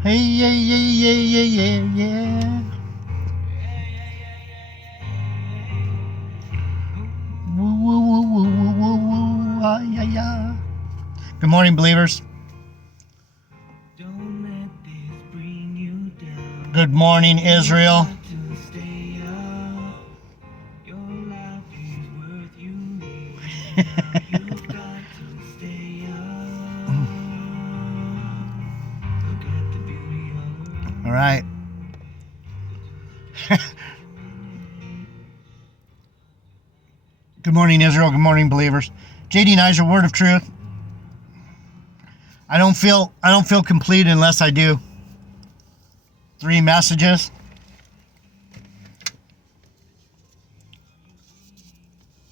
Hey, yeah, yeah, yeah, yeah, yeah, yeah. Woo, woo, woo, woo, woo, woo, woo, ah, yeah, yeah. Good morning, believers. Good morning, Israel. All right. Good morning, Israel. Good morning, believers. JD Niger, word of truth. I don't feel complete unless I do 3 messages.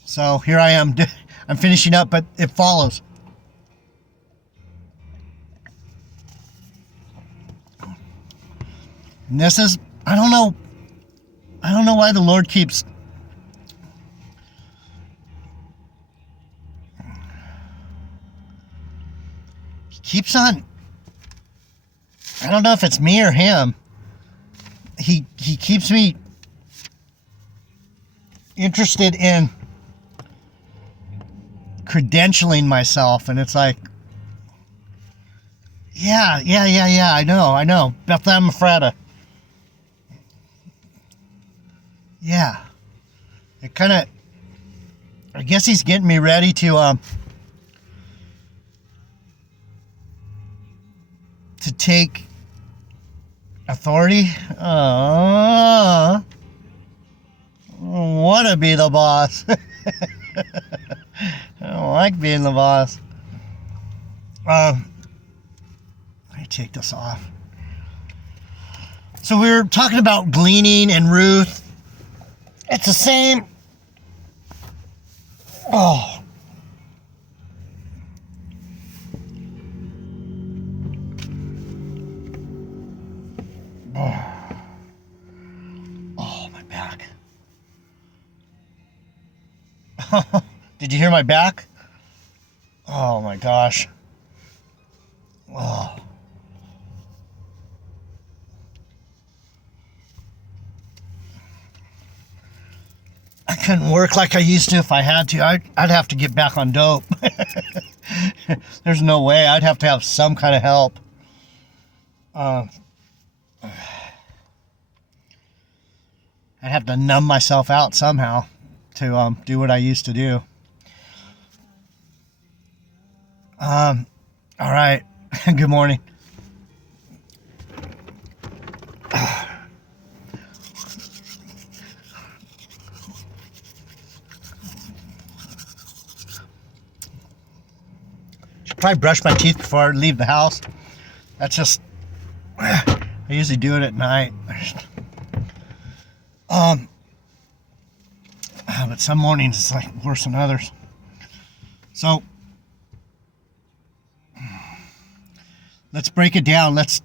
So here I am. I'm finishing up, but it follows. And this is, I don't know why the Lord keeps on. I don't know if it's me or him. He keeps me interested in credentialing myself, and it's like, yeah, I know. Bethlehem Ephrata. Yeah. It kind of, I guess he's getting me ready to take authority. I want to be the boss. I don't like being the boss. Let me take this off. So we were talking about gleaning and Ruth. It's the same. Oh. Oh, my back. Did you hear my back? Oh my gosh. Oh. I couldn't work like I used to if I had to. I'd have to get back on dope. There's no way. I'd have to have some kind of help. I'd have to numb myself out somehow to do what I used to do. All right. Good morning. Should probably brush my teeth before I leave the house. That's just, I usually do it at night. But some mornings it's like worse than others. So let's break it down. Let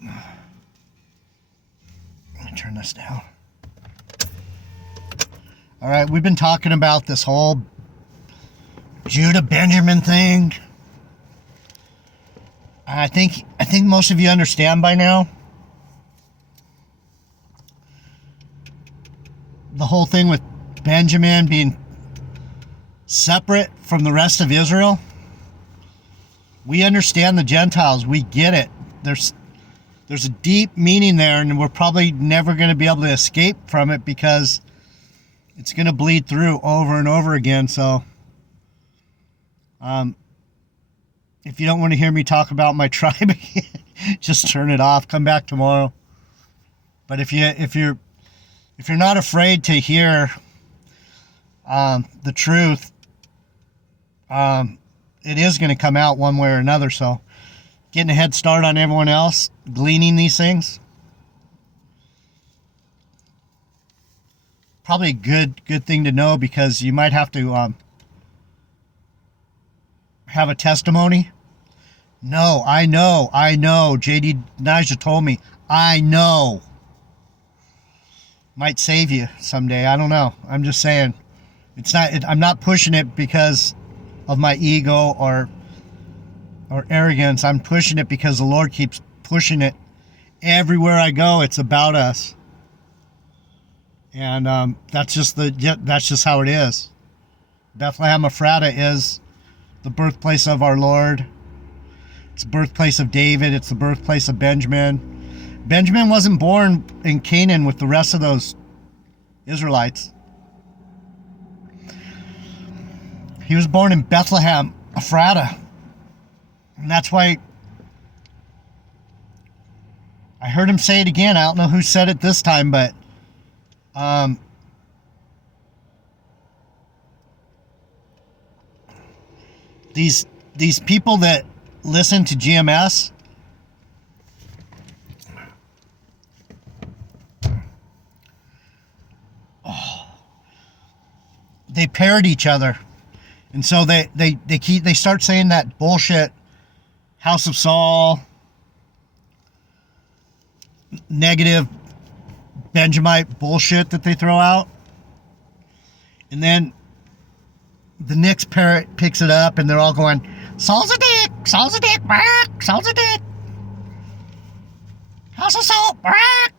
me turn this down. All right, we've been talking about this whole Judah Benjamin thing. I think most of you understand by now. The whole thing with Benjamin being separate from the rest of Israel. We understand the Gentiles. We get it. There's a deep meaning there, and we're probably never going to be able to escape from it because it's going to bleed through over and over again. So, if you don't want to hear me talk about my tribe, just turn it off. Come back tomorrow. But if you're not afraid to hear the truth, it is going to come out one way or another. So getting a head start on everyone else, gleaning these things, probably a good thing to know, because you might have to have a testimony. No, I know. JD Niger told me. I know. Might save you someday. I don't know. I'm just saying. I'm not pushing it because of my ego or or arrogance. I'm pushing it because the Lord keeps pushing it. Everywhere I go, it's about us. And that's just how it is. Bethlehem Ephrata is the birthplace of our Lord. It's the birthplace of David. It's the birthplace of Benjamin. Benjamin wasn't born in Canaan with the rest of those Israelites. He was born in Bethlehem Ephrata. And that's why I heard him say it again. I don't know who said it this time, but these people that listen to GMS, they parrot each other, and so they start saying that bullshit House of Saul, negative Benjamite bullshit that they throw out, and then the next parrot picks it up, and they're all going, Saul's a dick, Saul's a dick, brack, Saul's a dick, House of Saul, brack.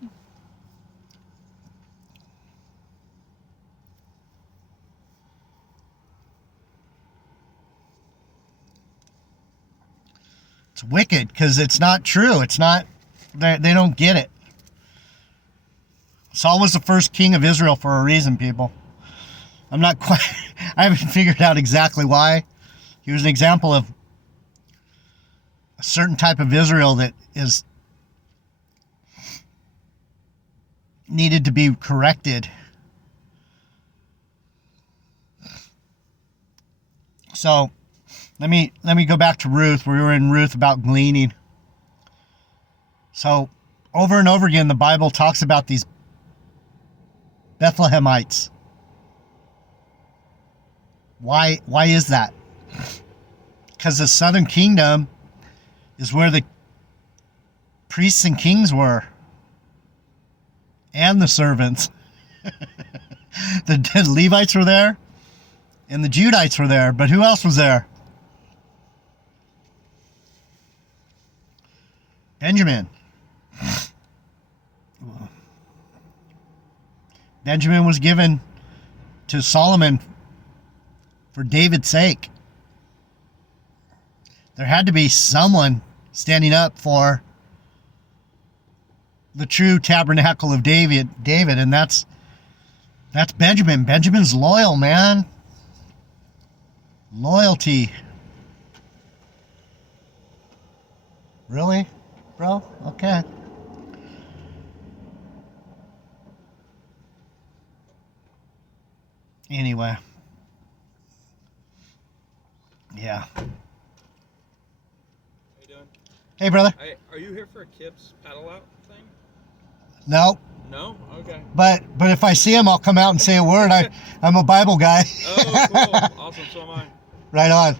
It's wicked because it's not true. It's not, they don't get it. Saul was the first king of Israel for a reason, people. I'm not quite, I haven't figured out exactly why. He was an example of a certain type of Israel that is needed to be corrected. So let me go back to Ruth. We were in Ruth about gleaning. So over and over again, the Bible talks about these Bethlehemites. Why is that? Because the southern kingdom is where the priests and kings were. And the servants. The Levites were there. And the Judites were there. But who else was there? Benjamin. Benjamin was given to Solomon for David's sake. There had to be someone standing up for the true tabernacle of David, and that's Benjamin. Benjamin's loyal, man. Loyalty. Really, bro? Okay. Anyway. Yeah. How you doing? Hey, brother. Are you here for a Kips paddle out thing? No. No? Okay. But if I see him, I'll come out and say a word. I'm a Bible guy. Oh, cool. Awesome. So am I. Right on.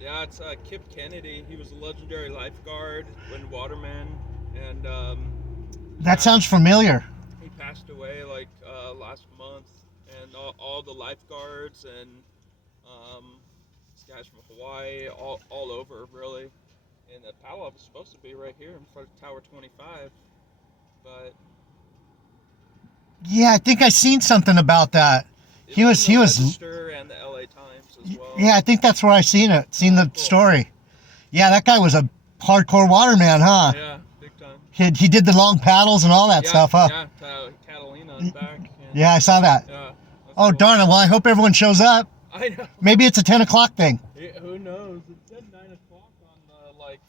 Yeah, it's Kip Kennedy. He was a legendary lifeguard, wind waterman, and that sounds familiar. he passed away like last month. And all the lifeguards and these guys from Hawaii, all over really. And the paddle out was supposed to be right here in front of Tower 25, but Yeah, I think I seen something about that. He was Register and the LA Times as well. Yeah, I think that's where I seen the Cool. story. Yeah, that guy was a hardcore waterman, huh? Yeah, big time. He did the long paddles and all that stuff, huh? Yeah, Catalina in back. And, Yeah, I saw that. yeah. That's Oh, cool. darn it. Well, I hope everyone shows up. I know. Maybe it's a 10 o'clock thing. Yeah, who knows? It said 9 o'clock on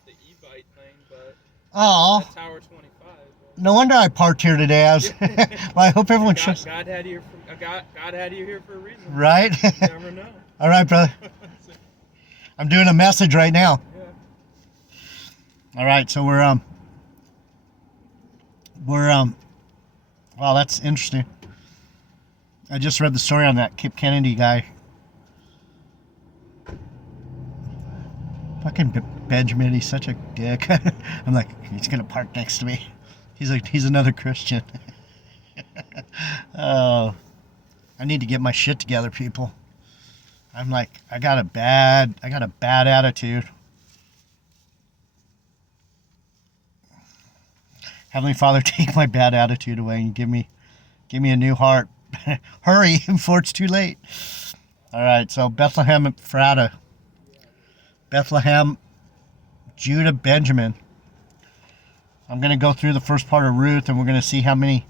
the e-bike thing, but Oh, at Tower 25. no wonder I parked here today. Well, I hope everyone God, shows God had you for God had you here for a reason. Right? You never know. All right, brother. I'm doing a message right now. Yeah. All right, so we're wow, that's interesting. I just read the story on that Kip Kennedy guy. Fucking Benjamin, he's such a dick. I'm like, he's gonna park next to me. He's another Christian. Oh, I need to get my shit together, people. I'm like, I got a bad attitude. Heavenly Father, take my bad attitude away and give me a new heart. Hurry before it's too late. All right, so Bethlehem Ephrata, Bethlehem, Judah, Benjamin. I'm going to go through the first part of Ruth, and we're going to see how many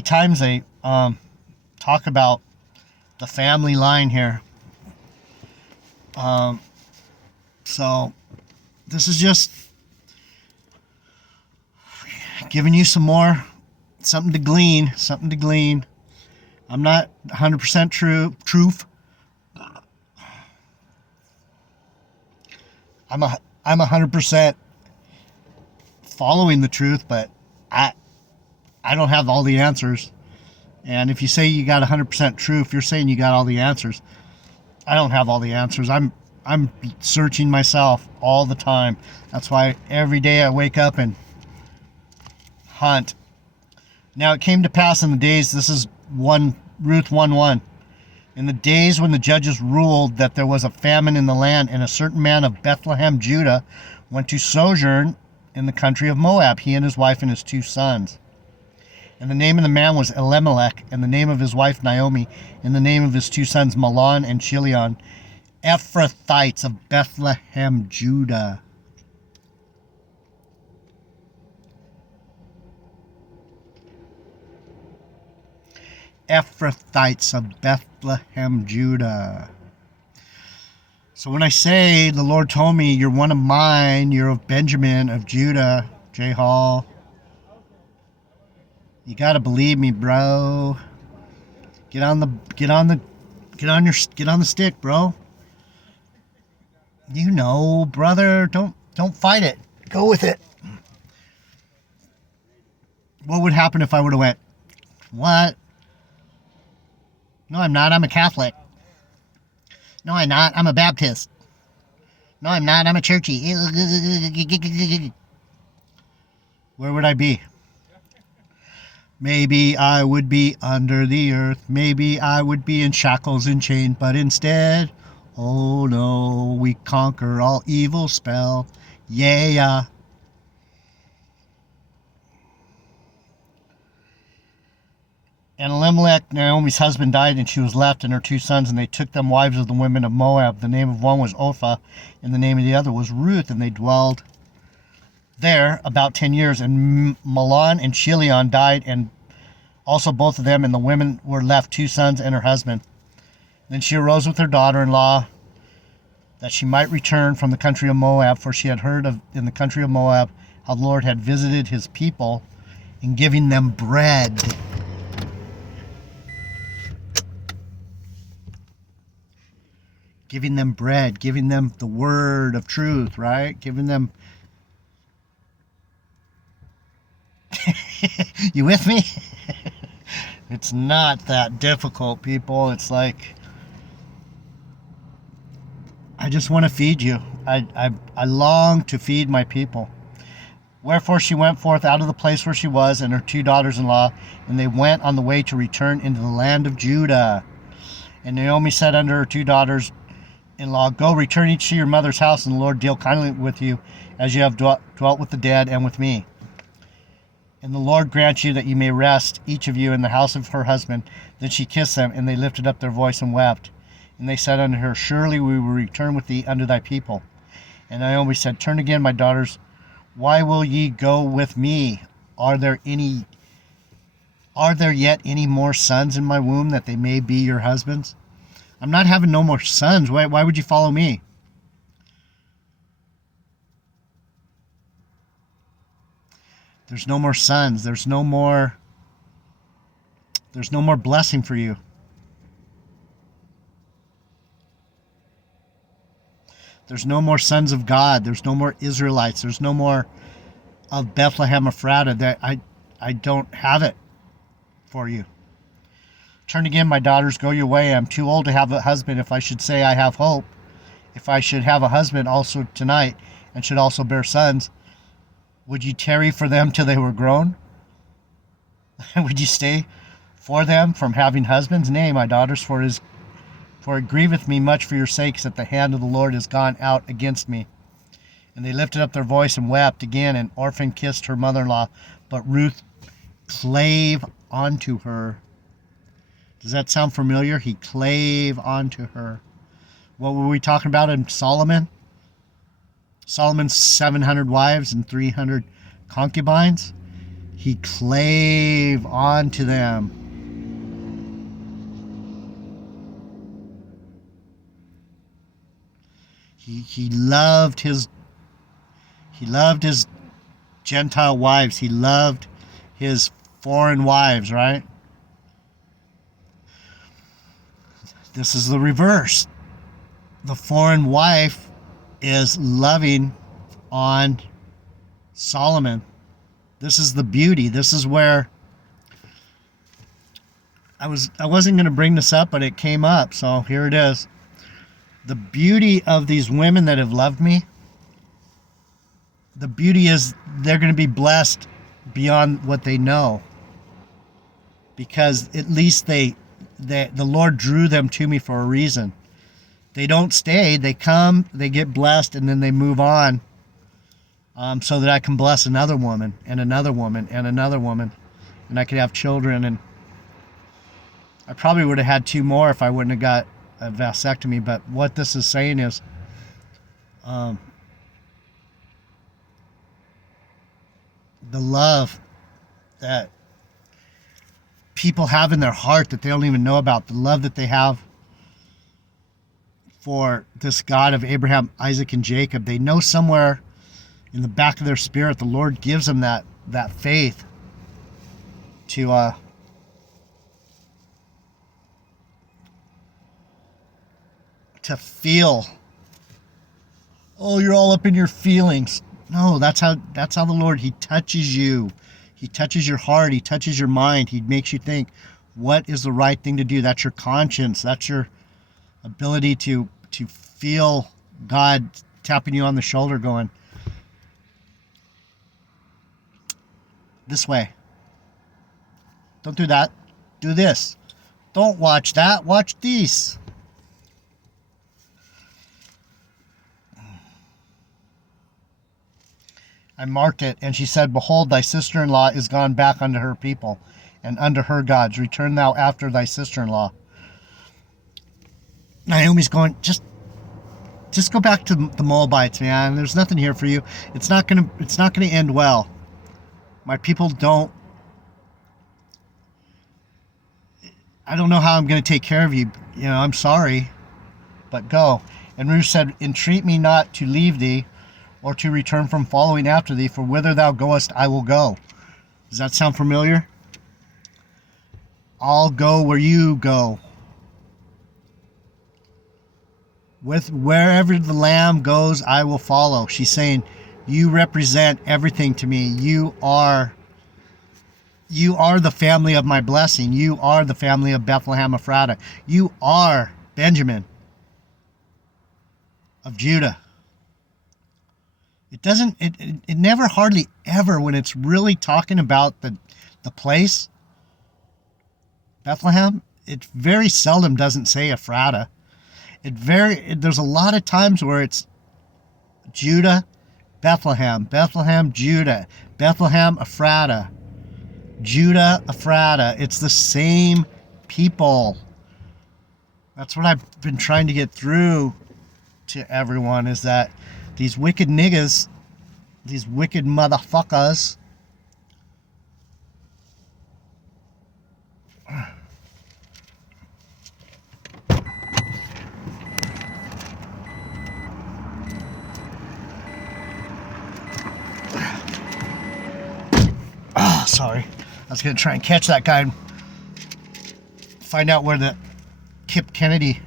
times they talk about the family line here. So this is just giving you some more, something to glean. I'm not 100% truth. I'm 100% following the truth, but I don't have all the answers. And if you say you got 100% truth, you're saying you got all the answers. I don't have all the answers. I'm searching myself all the time. That's why every day I wake up and hunt. Now it came to pass in the days, this is Ruth 1:1. In the days when the judges ruled that there was a famine in the land, and a certain man of Bethlehem, Judah, went to sojourn in the country of Moab, he and his wife and his 2 sons. And the name of the man was Elimelech, and the name of his wife Naomi, and the name of his 2 sons Mahlon and Chilion, Ephrathites of Bethlehem, Judah. Ephrathites of Bethlehem, Judah. So when I say the Lord told me you're one of mine, you're of Benjamin, of Judah, J. Hall, you gotta believe me, bro. Get on the stick, bro. You know, brother, don't fight it. Go with it. What would happen if I would have went, what? No, I'm not. I'm a Catholic. No, I'm not. I'm a Baptist. No, I'm not. I'm a churchy. Where would I be? Maybe I would be under the earth. Maybe I would be in shackles and chains. But instead, oh no, we conquer all evil spell. Yeah. And Elimelech, Naomi's husband, died, and she was left and her 2 sons, and they took them wives of the women of Moab. The name of one was Orpah, and the name of the other was Ruth, and they dwelled there about 10 years. And Mahlon and Chilion died, and also both of them, and the women were left 2 sons and her husband. Then she arose with her daughter-in-law, that she might return from the country of Moab, for she had heard in the country of Moab how the Lord had visited his people in giving them bread. Giving them bread, giving them the word of truth, right? Giving them... You with me? It's not that difficult, people. It's like, I just want to feed you. I long to feed my people. Wherefore she went forth out of the place where she was, and her 2 daughters-in-law, and they went on the way to return into the land of Judah. And Naomi said unto her 2 daughters-in-law, go, return each to your mother's house, and the Lord deal kindly with you, as you have dwelt with the dead and with me. And the Lord grant you that you may rest, each of you, in the house of her husband. Then she kissed them, and they lifted up their voice and wept. And they said unto her, surely we will return with thee unto thy people. And Naomi said, turn again, my daughters. Why will ye go with me? Are there yet any more sons in my womb, that they may be your husbands? I'm not having no more sons. Why would you follow me? There's no more sons. There's no more blessing for you. There's no more sons of God. There's no more Israelites. There's no more of Bethlehem Ephrata. That I don't have it for you. Turn again, my daughters, go your way. I'm too old to have a husband. If I should say I have hope, if I should have a husband also tonight, and should also bear sons, would you tarry for them till they were grown? Would you stay for them from having husbands? Nay, my daughters, for it grieveth me much for your sakes that the hand of the Lord is gone out against me. And they lifted up their voice and wept again, and Orphan kissed her mother-in-law, but Ruth clave onto her. Does that sound familiar? He clave onto her. What were we talking about in Solomon? Solomon's 700 wives and 300 concubines. He clave onto them. He loved his Gentile wives. He loved his foreign wives, right? This is the reverse. The foreign wife is loving on Solomon. This is the beauty. This is where I wasn't going to bring this up, but it came up, so here it is. The beauty of these women that have loved me, the beauty is they're going to be blessed beyond what they know, because at least the Lord drew them to me for a reason. They don't stay. They come, they get blessed, and then they move on, so that I can bless another woman and another woman and another woman, and I could have children. And I probably would have had 2 more if I wouldn't have got a vasectomy. But what this is saying is, the love that people have in their heart that they don't even know about, the love that they have for this God of Abraham, Isaac, and Jacob. They know somewhere in the back of their spirit, the Lord gives them that faith to feel. Oh, you're all up in your feelings. No, that's how the Lord, He touches you. He touches your heart. He touches your mind. He makes you think, what is the right thing to do? That's your conscience. That's your ability to feel God tapping you on the shoulder going, this way. Don't do that. Do this. Don't watch that. Watch this. I marked it, and she said, behold, thy sister-in-law is gone back unto her people, and unto her gods. Return thou after thy sister-in-law. Naomi's going, just go back to the Moabites, man. There's nothing here for you. It's not gonna end well. My people don't. I don't know how I'm going to take care of you. You know, I'm sorry, but go. And Ruth said, entreat me not to leave thee, or to return from following after thee, for whither thou goest, I will go. Does that sound familiar? I'll go where you go. With wherever the lamb goes, I will follow. She's saying, you represent everything to me. You are the family of my blessing. You are the family of Bethlehem Ephratah. You are Benjamin of Judah. It never hardly ever, when it's really talking about the place, Bethlehem, it very seldom doesn't say Ephratah. There's a lot of times where it's Judah, Bethlehem, Judah, Bethlehem, Ephratah, Judah, Ephratah. It's the same people. That's what I've been trying to get through to everyone, is that these wicked niggas, these wicked motherfuckers, sorry. I was going to try and catch that guy and find out where the Kip Kennedy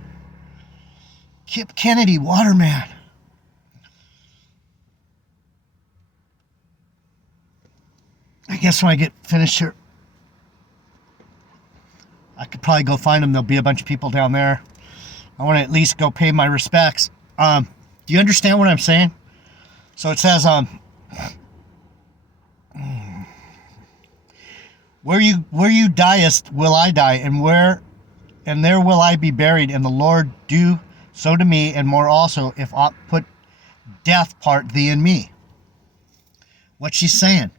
Waterman. I guess when I get finished here, I could probably go find him. There'll be a bunch of people down there. I want to at least go pay my respects. Do you understand what I'm saying? So it says, where you diest will I die, and there will I be buried, and the Lord do so to me, and more also, if aught put death part thee and me. What she's saying,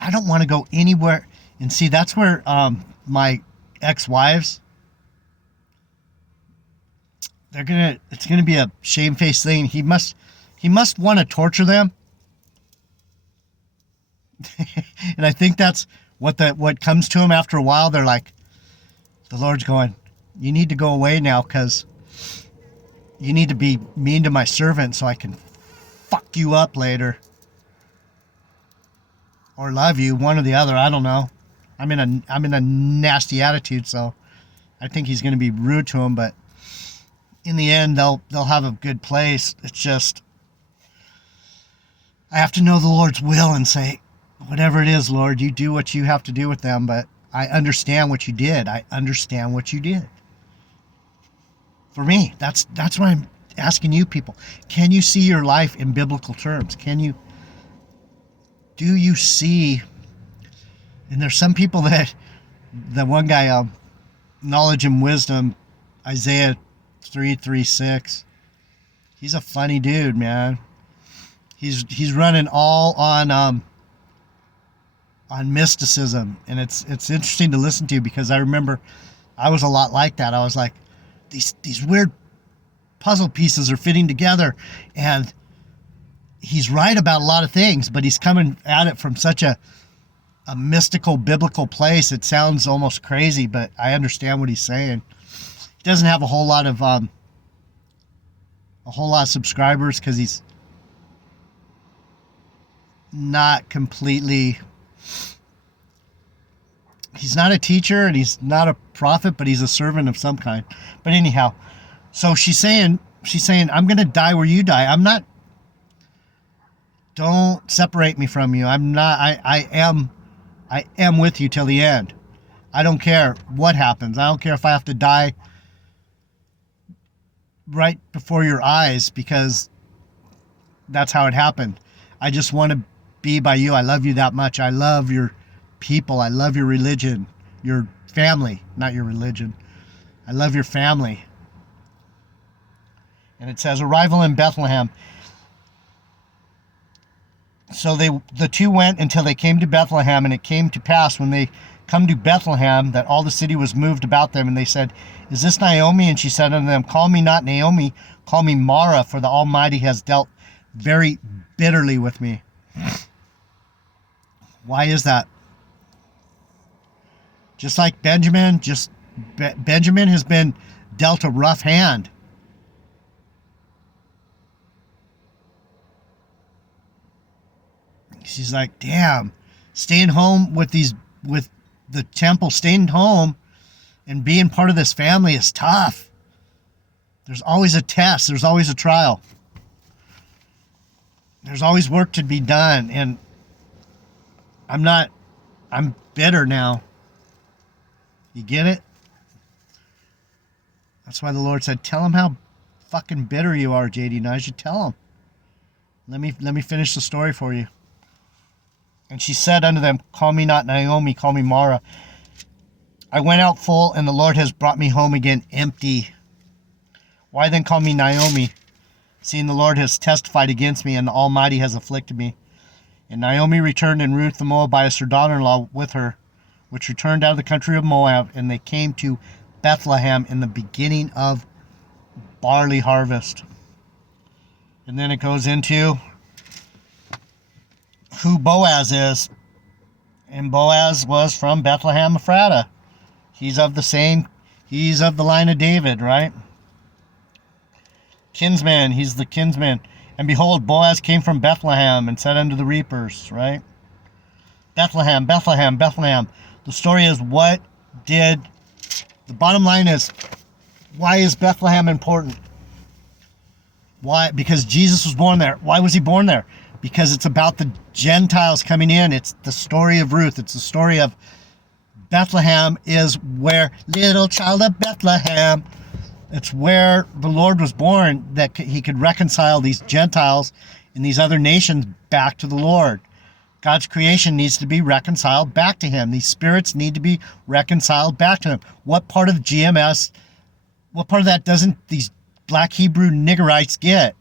I don't want to go anywhere. And see, that's where my ex-wives, it's gonna be a shamefaced thing. He must want to torture them. And I think that's what comes to him after a while. They're like, the Lord's going, you need to go away now, because you need to be mean to my servant so I can fuck you up later. Or love you, one or the other, I don't know. I'm in a nasty attitude, so I think he's going to be rude to him, but in the end they'll have a good place. It's just I have to know the Lord's will and say, whatever it is, Lord, you do what you have to do with them, but I understand what you did. I understand what you did. For me, that's what I'm asking you people. Can you see your life in biblical terms? Do you see? And there's some people that, the one guy, knowledge and wisdom, Isaiah 3:6. He's a funny dude, man. He's running all on mysticism, and it's interesting to listen to, because I remember I was a lot like that. I was like, these weird puzzle pieces are fitting together, and he's right about a lot of things, but he's coming at it from such a mystical biblical place. It sounds almost crazy, but I understand what he's saying. He doesn't have a whole lot of subscribers, because he's not completely, he's not a teacher and he's not a prophet, but he's a servant of some kind. But anyhow, so she's saying, I'm going to die where you die. I'm not, don't separate me from you. I'm not, I am with you till the end. I don't care what happens. I don't care if I have to die right before your eyes, because that's how it happened. I just want to be by you. I love you that much. I love your people. I love your religion, your family, not your religion. I love your family. And it says, arrival in Bethlehem. So the two went until they came to Bethlehem, and it came to pass when they come to Bethlehem that all the city was moved about them, and they said, is this Naomi? And she said unto them, call me not Naomi, call me Mara, for the Almighty has dealt very bitterly with me. Why is that? Just like Benjamin, Benjamin has been dealt a rough hand. She's like, damn, staying home with the temple, staying home and being part of this family is tough. There's always a test. There's always a trial. There's always work to be done. And I'm bitter now. You get it? That's why the Lord said, tell him how fucking bitter you are, JD. Now I should tell him. Let me finish the story for you. And she said unto them, call me not Naomi, call me Mara. I went out full, and the Lord has brought me home again empty. Why then call me Naomi, seeing the Lord has testified against me, and the Almighty has afflicted me? And Naomi returned, and Ruth the Moabitess, her daughter-in-law, with her, which returned out of the country of Moab, and they came to Bethlehem in the beginning of barley harvest. And then it goes into who Boaz is. And Boaz was from Bethlehem Ephratah. He's of the line of David, right? Kinsman, he's the kinsman. And behold, Boaz came from Bethlehem and said unto the reapers, right? Bethlehem, Bethlehem, Bethlehem. The story is, the bottom line is, why is Bethlehem important? Why? Because Jesus was born there. Why was he born there? Because it's about the Gentiles coming in. It's the story of Ruth. It's the story of Bethlehem is where, little child of Bethlehem, it's where the Lord was born, that he could reconcile these Gentiles and these other nations back to the Lord. God's creation needs to be reconciled back to him. These spirits need to be reconciled back to him. What part of that doesn't these black Hebrew niggerites get?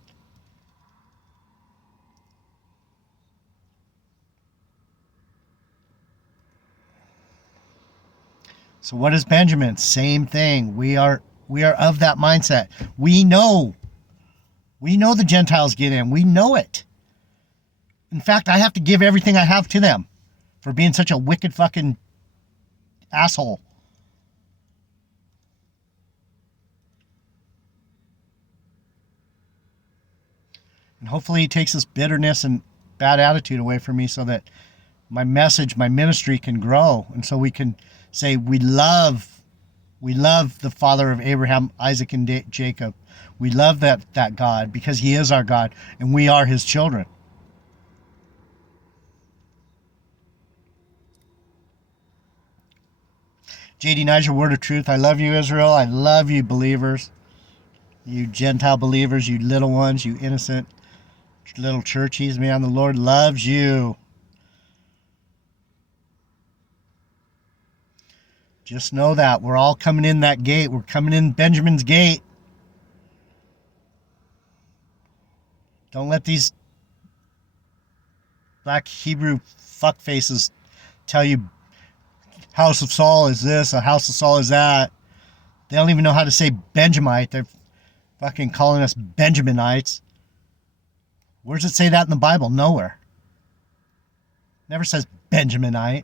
So what is Benjamin? Same thing. We are of that mindset. We know the Gentiles get in. We know it. In fact, I have to give everything I have to them for being such a wicked fucking asshole. And hopefully he takes this bitterness and bad attitude away from me so that my message, my ministry can grow. And so we can say we love the Father of Abraham, Isaac, and Jacob. We love that God because he is our God and we are his children. JD Niger, word of truth. I love you, Israel. I love you, believers. You Gentile believers, you little ones, you innocent little churchies, man. The Lord loves you. Just know that. We're all coming in that gate. We're coming in Benjamin's gate. Don't let these black Hebrew fuckfaces tell you House of Saul is this, a House of Saul is that. They don't even know how to say Benjamite. They're fucking calling us Benjaminites. Where does it say that in the Bible? Nowhere. Never says Benjaminite.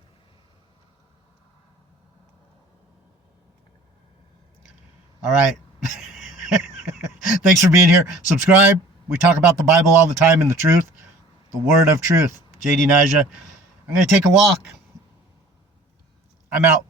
All right. Thanks for being here. Subscribe. We talk about the Bible all the time and the truth. The word of truth. JD Nija. I'm going to take a walk. I'm out.